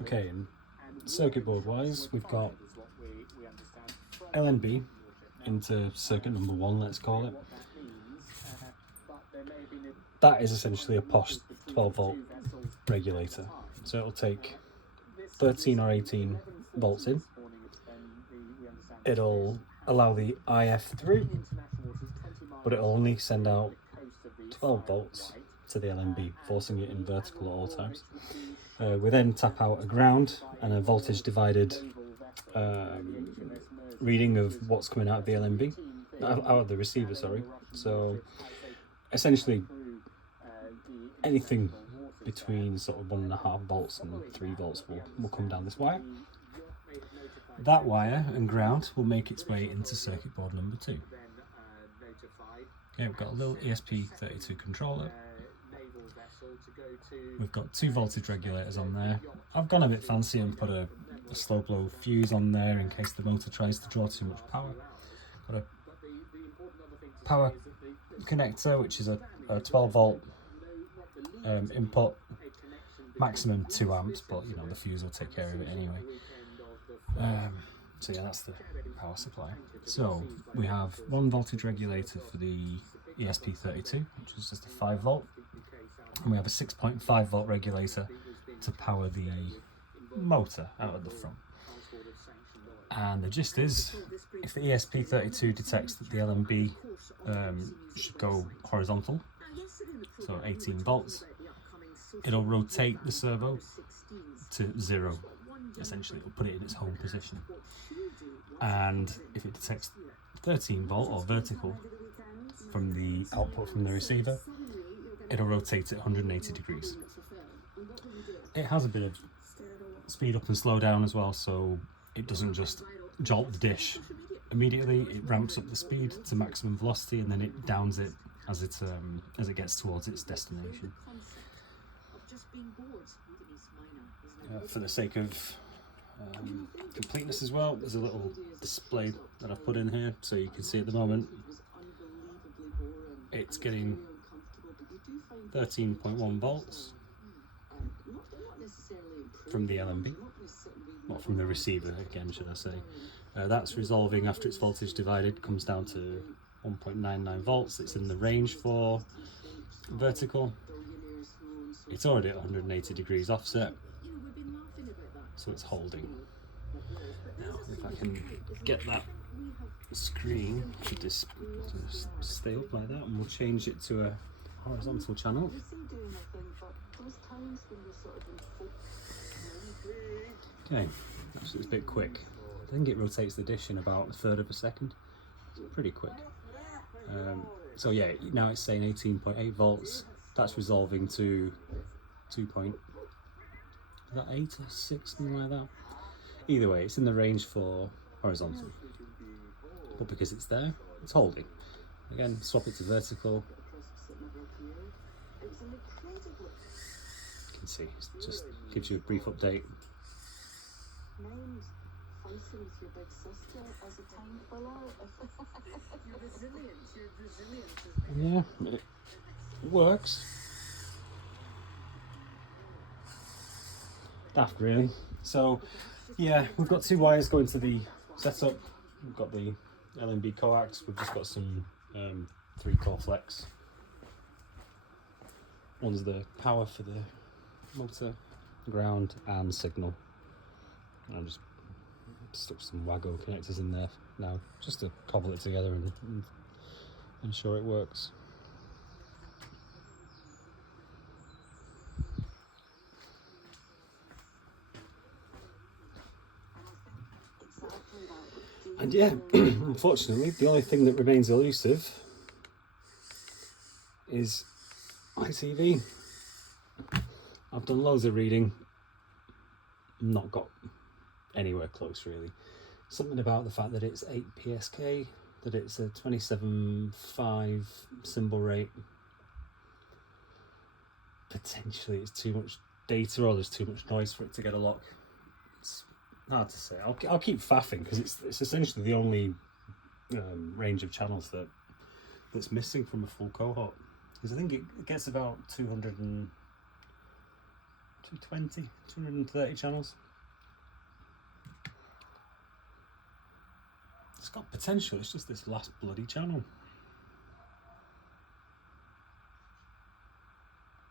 Okay, and circuit board wise, we've got LNB into circuit number 1, let's call it. That is essentially a posh 12 volt regulator. So it'll take 13 or 18 volts in. It'll allow the IF through, but it'll only send out 12 volts to the LNB, forcing it in vertical at all times. We then tap out a ground and a voltage divided reading of what's coming out of the LNB, out of the receiver, sorry. So essentially anything between sort of 1.5 volts and 3 volts will come down this wire. That wire and ground will make its way into circuit board number 2. Okay, we've got a little ESP32 controller. We've got 2 voltage regulators on there. I've gone a bit fancy and put a slow blow fuse on there in case the motor tries to draw too much power. Got a power connector, which is a 12 volt input, maximum 2 amps, but you know the fuse will take care of it anyway. So yeah, that's the power supply. So we have 1 voltage regulator for the ESP32, which is just a 5 volt, and we have a 6.5 volt regulator to power the motor out of the front. And the gist is, if the ESP32 detects that the LNB should go horizontal, so 18 volts, it'll rotate the servo to 0. Essentially, it'll put it in its home position. And if it detects 13 volt or vertical from the output from the receiver, it'll rotate it 180 degrees. It has a bit of speed up and slow down as well, so it doesn't just jolt the dish immediately. It ramps up the speed to maximum velocity and then it downs it as it gets towards its destination. For the sake of completeness as well, there's a little display that I've put in here so you can see at the moment it's getting 13.1 volts from the LNB, not from the receiver again, should I say. That's resolving after its voltage divided, comes down to 1.99 volts. It's in the range for vertical. It's already at 180 degrees offset, so it's holding. Now, if I can get that screen to just stay up like that, and we'll change it to a horizontal channel. Okay, actually it's a bit quick. I think it rotates the dish in about 1/3 of a second. It's pretty quick. So yeah, now it's saying 18.8 volts. That's resolving to 2.8 or 6, something like that. Either way, it's in the range for horizontal. But because it's there, it's holding. Again, swap it to vertical. You can see, it just gives you a brief update. Yeah, it works. Daft, really. So, yeah, we've got 2 wires going to the setup. We've got the LNB coax. We've just got some 3-core flex. One's the power for the motor, ground, and signal. And I just stuck some Wago connectors in there now, just to cobble it together and ensure it works. And yeah, unfortunately, the only thing that remains elusive is ITV. I've done loads of reading, not got anywhere close really. Something about the fact that it's 8 PSK, that it's a 27.5 symbol rate. Potentially it's too much data or there's too much noise for it to get a lock. It's hard to say. I'll keep faffing because it's essentially the only range of channels that's missing from a full cohort. Because I think it gets about 200 and 220, 230 channels. It's got potential, it's just this last bloody channel.